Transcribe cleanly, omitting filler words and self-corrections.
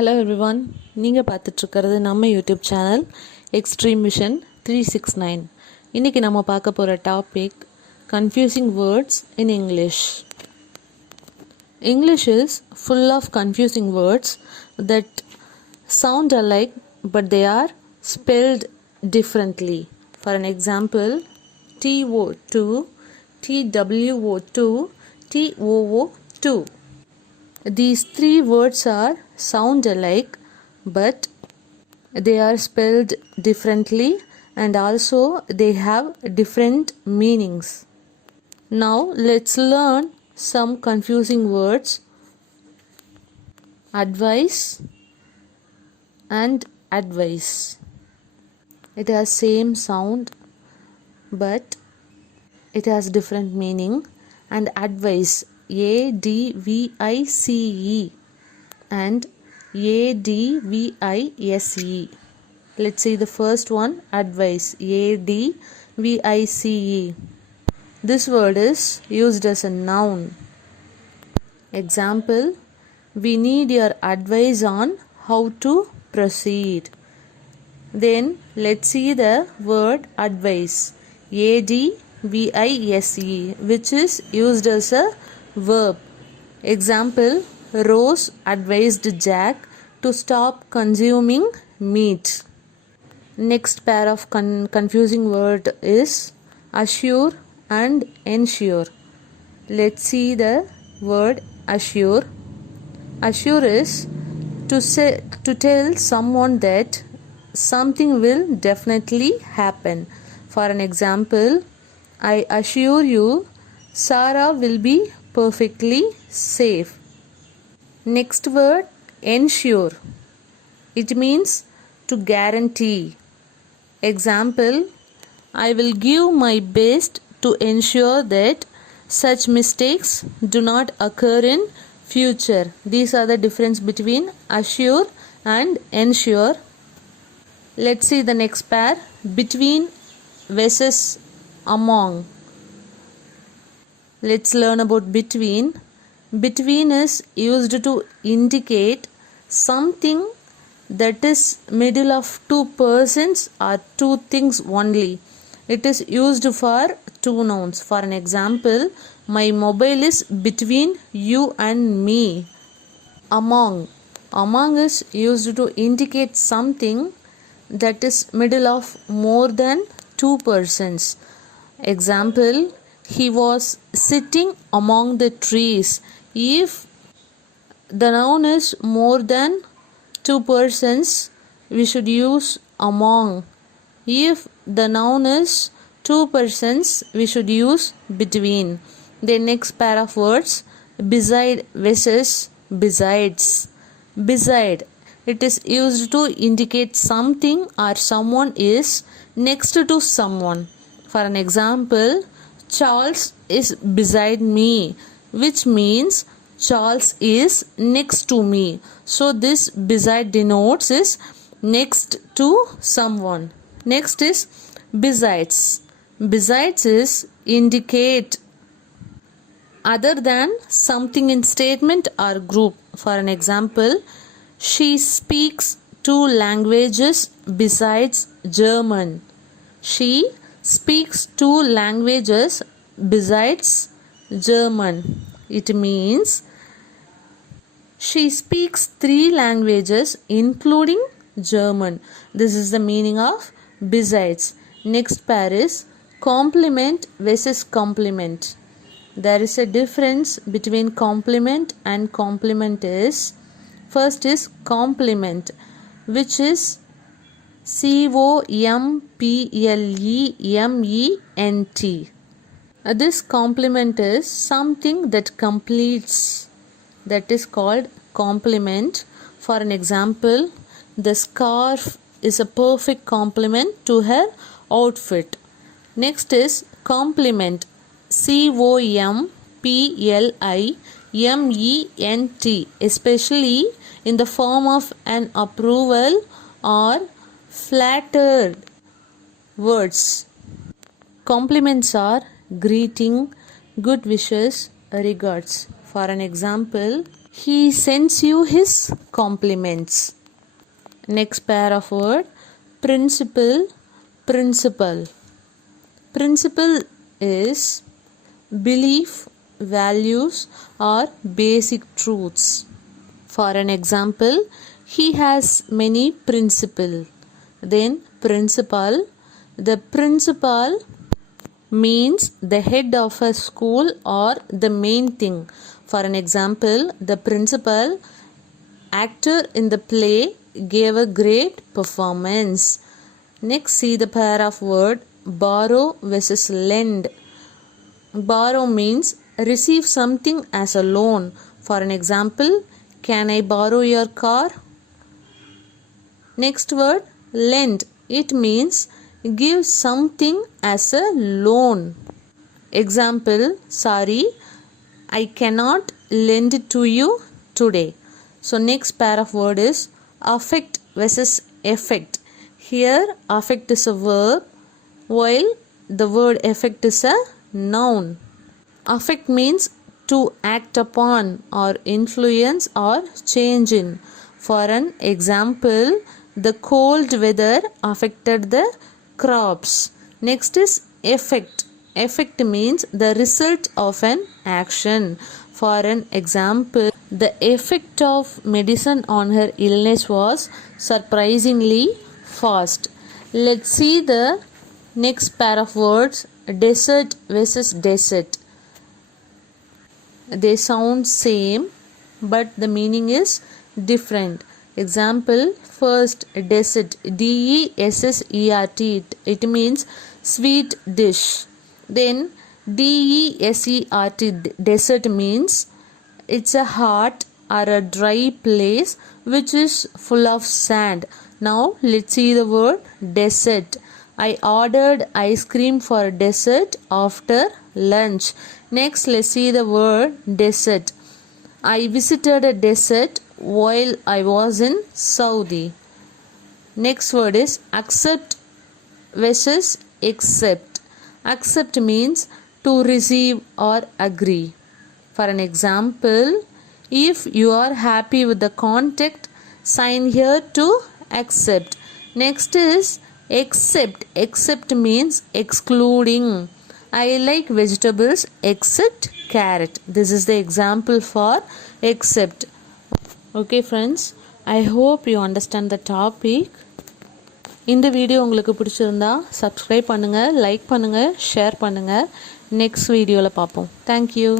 Hello everyone, நீங்கள் பார்த்துட்ருக்கிறது நம்ம YouTube channel extreme vision 369. இன்றைக்கி நம்ம பார்க்க போகிற topic confusing words in English. English is full of confusing words that sound alike but they are spelled differently. For an example, TO2, TWO2, TOO2. These three words are sound alike but they are spelled differently and also they have different meanings. Now let's learn some confusing words. Advice and advice. It has same sound but it has different meaning. And advice, ADVICE and ADVISE. Let's see the first one, advice, ADVICE. This word is used as a noun. Example, we need your advice on how to proceed. Then let's see the word advice, ADVISE, which is used as a verb. Example, Rose advised Jack to stop consuming meat. Next pair of confusing word is assure and ensure. Let's see the word assure. Assure is to tell someone that something will definitely happen. For an example, I assure you Sarah will be perfectly safe. Next word, ensure. It means to guarantee. Example, I will give my best to ensure that such mistakes do not occur in future. These are the difference between assure and ensure. Let's see the next pair, between versus among. Let's learn about between. Between is used to indicate something that is middle of two persons or two things only. It is used for two nouns. For an example, my mobile is between you and me. Among. Among is used to indicate something that is middle of more than two persons. Example, he was sitting among the trees. If the noun is more than two persons, we should use among. If the noun is two persons, we should use between. The next pair of words, beside versus besides. Beside, it is used to indicate something or someone is next to someone. For an example, Charles is beside me, which means Charles is next to me. So this beside denotes is next to someone. Next is besides. Besides is indicate other than something in statement or group. For an example, she speaks two languages besides German. She speaks two languages besides German. It means she speaks three languages including German. This is the meaning of besides. Next pair is complement versus complement. There is a difference between complement and complement is, first is complement, which is COMPLEMENT. This complement is something that completes, that is called complement. For an example, the scarf is a perfect complement to her outfit. Next is complement, COMPLIMENT, especially in the form of an approval or flattered words. Compliments are greeting, good wishes, regards. For an example, He sends you his compliments. Next pair of word, principle, principle. Principle is belief, values or basic truths. For an example, he has many principles. Then principal, the principal means the head of a school or the main thing. For an example, the principal actor in the play gave a great performance. Next, see the pair of word, borrow versus lend. Borrow means receive something as a loan. For an example, can I borrow your car? Next word, lend. It means give something as a loan. Example, sorry, I cannot lend it to you today. So next pair of word is affect versus effect. Here affect is a verb while the word effect is a noun. Affect means to act upon or influence or change in. For an example, the cold weather affected the crops. Next is effect. Effect means the result of an action. For an example, the effect of medicine on her illness was surprisingly fast. Let's see the next pair of words, desert versus desert. They sound same but the meaning is different. Example, first, dessert, D-E-S-S-E-R-T. It means sweet dish. Then D-E-S-E-R-T, desert means it's a hot or a dry place which is full of sand. Now let's see the word dessert. I ordered ice cream for dessert after lunch. Next, let's see the word desert. I visited a desert while I was in Saudi. Next word is accept versus accept. Accept means to receive or agree. For an example, if you are happy with the contact, sign here to accept. Next is except. Except means excluding. I like vegetables except carrot. This is the example for except. Okay friends, I hope you understand the topic. இந்த video உங்களுக்கு பிடிச்சிருந்தா subscribe பண்ணுங்க, like பண்ணுங்க, share பண்ணுங்க. Next வீடியோவில் பார்ப்போம். Thank you.